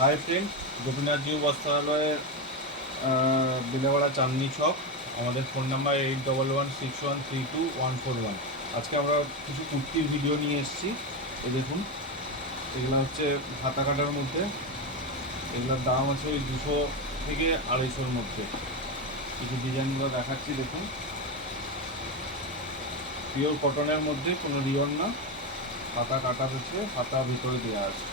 Hi friend, গোপীনাথজিউ বস্ত্রালয়ের বিলেওয়াড়া চাঁদনি ছক। আমাদের phone number 8116132141। আজকে আমরা কিছু কুর্তির ভিডিও নিয়ে এসেছি। এই দেখুন, এগুলো হচ্ছে হাতা কাটার মধ্যে। এগুলোর দাম আছে ওই 200 থেকে 250-র মধ্যে। কিছু ডিজাইনগুলো দেখাচ্ছি, দেখুন। পিওর কটনের মধ্যে, কোনো রিয়ন না। হাতা কাটা হচ্ছে, হাতা ভিতরে দেওয়া আছে।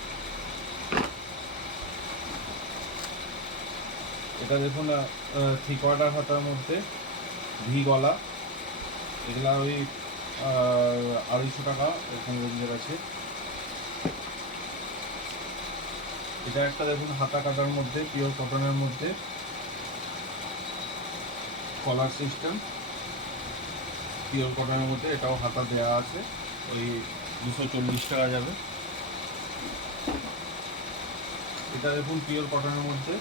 এটা দেখুন, 3/4 হাতার মধ্যে ভি গলা। এগুলা ওই 250 টাকা এরকম রেঞ্জের আছে। এটা একটা দেখুন হাতা কাটার মধ্যে, পিওর কটনের মধ্যে, কলার সিস্টেম, পিওর কটনের মধ্যে। এটাও হাতা দেওয়া আছে, ওই 240 টাকা যাবে। এটা দেখুন পিওর কটনের মধ্যে,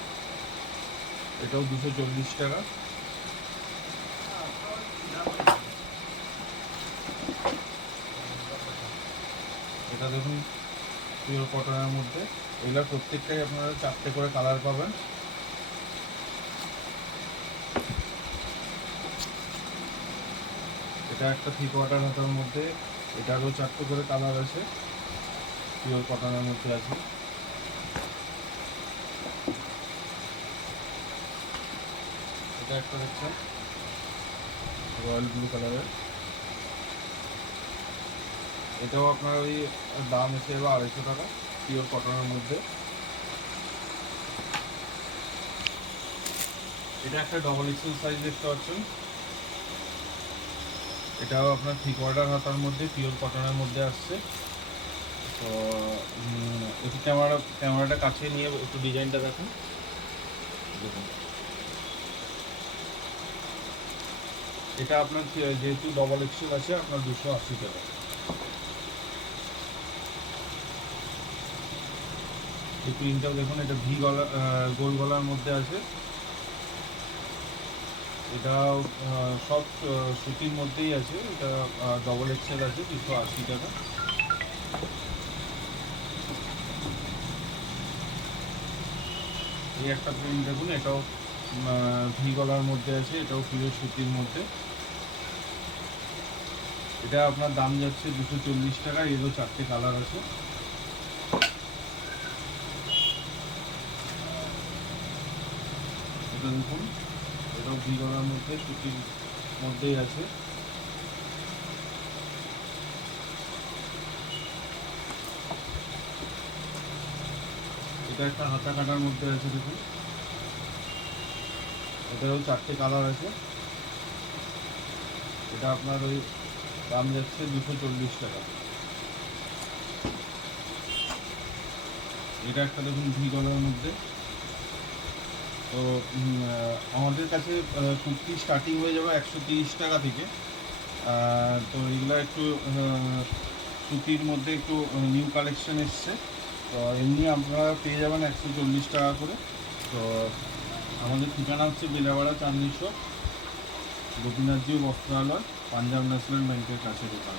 এটাও 240 টাকা। এটা দেখুন পিওর কটনের মধ্যে। এগুলো প্রত্যেকটাই আপনারা 4টে করে কালার পাবেন। এটা একটা 3/4 হাতার মধ্যে, এটারও 4টে করে কালার আছে, পিওর কটনের মধ্যে আছে। এটা একটা দেখছেন রয়্যাল ব্লু কালারের, এটাও আপনার ওই দাম এসে এলো 250 টাকা, পিওর কটনের মধ্যে। এটা একটা ডবল এক্সেল সাইজ দেখতে পাচ্ছেন। এটাও আপনার 3/4 হাতার মধ্যে, পিওর কটনের মধ্যে আসছে। তো একটু ক্যামেরাটা কাছে নিয়ে একটু ডিজাইনটা দেখুন। দেখুন, এটা আপনার যেহেতু ডবল এক্সেল আছে, আপনার 280 টাকা। এই প্রিন্টটাও দেখুন, এটা ভি গলা, গোল গলার মধ্যে আছে। এটা সব সুতির মধ্যেই আছে। এটা ডবল এক্সেল আছে, 280 টাকা। এই একটা প্রিন্ট দেখুন, এটাও ভি গলার মধ্যে আছে, এটাও পিওর সুতির মধ্যে। এটা আপনার দাম যাচ্ছে 240 টাকা। এরও 4টে কালার আছে। এটা দেখুন, এটাও ভি গলার মধ্যে, সুতির মধ্যেই আছে। এটা একটা হাতা কাটার মধ্যে আছে, দেখুন। এটাও 4টে কালার আছে। এটা আপনার ওই দাম যাচ্ছে 240 টাকা। এটা একটা দেখুন ভি গলার মধ্যে। তো আমাদের কাছে কুর্তি স্টার্টিং হয়ে যাবে 130 টাকা থেকে। তো এগুলো একটু সুতির মধ্যে একটু নিউ কালেকশন এসছে। তো এমনি আপনারা পেয়ে যাবেন 140 টাকা করে। তো আমাদের ঠিকানা হচ্ছে বিলেওয়াড়া চাঁদনি চক, গোপীনাথজিউ বস্ত্রালয়, পাঞ্জাব ন্যাশনাল ব্যাংকের কাছে দোকান।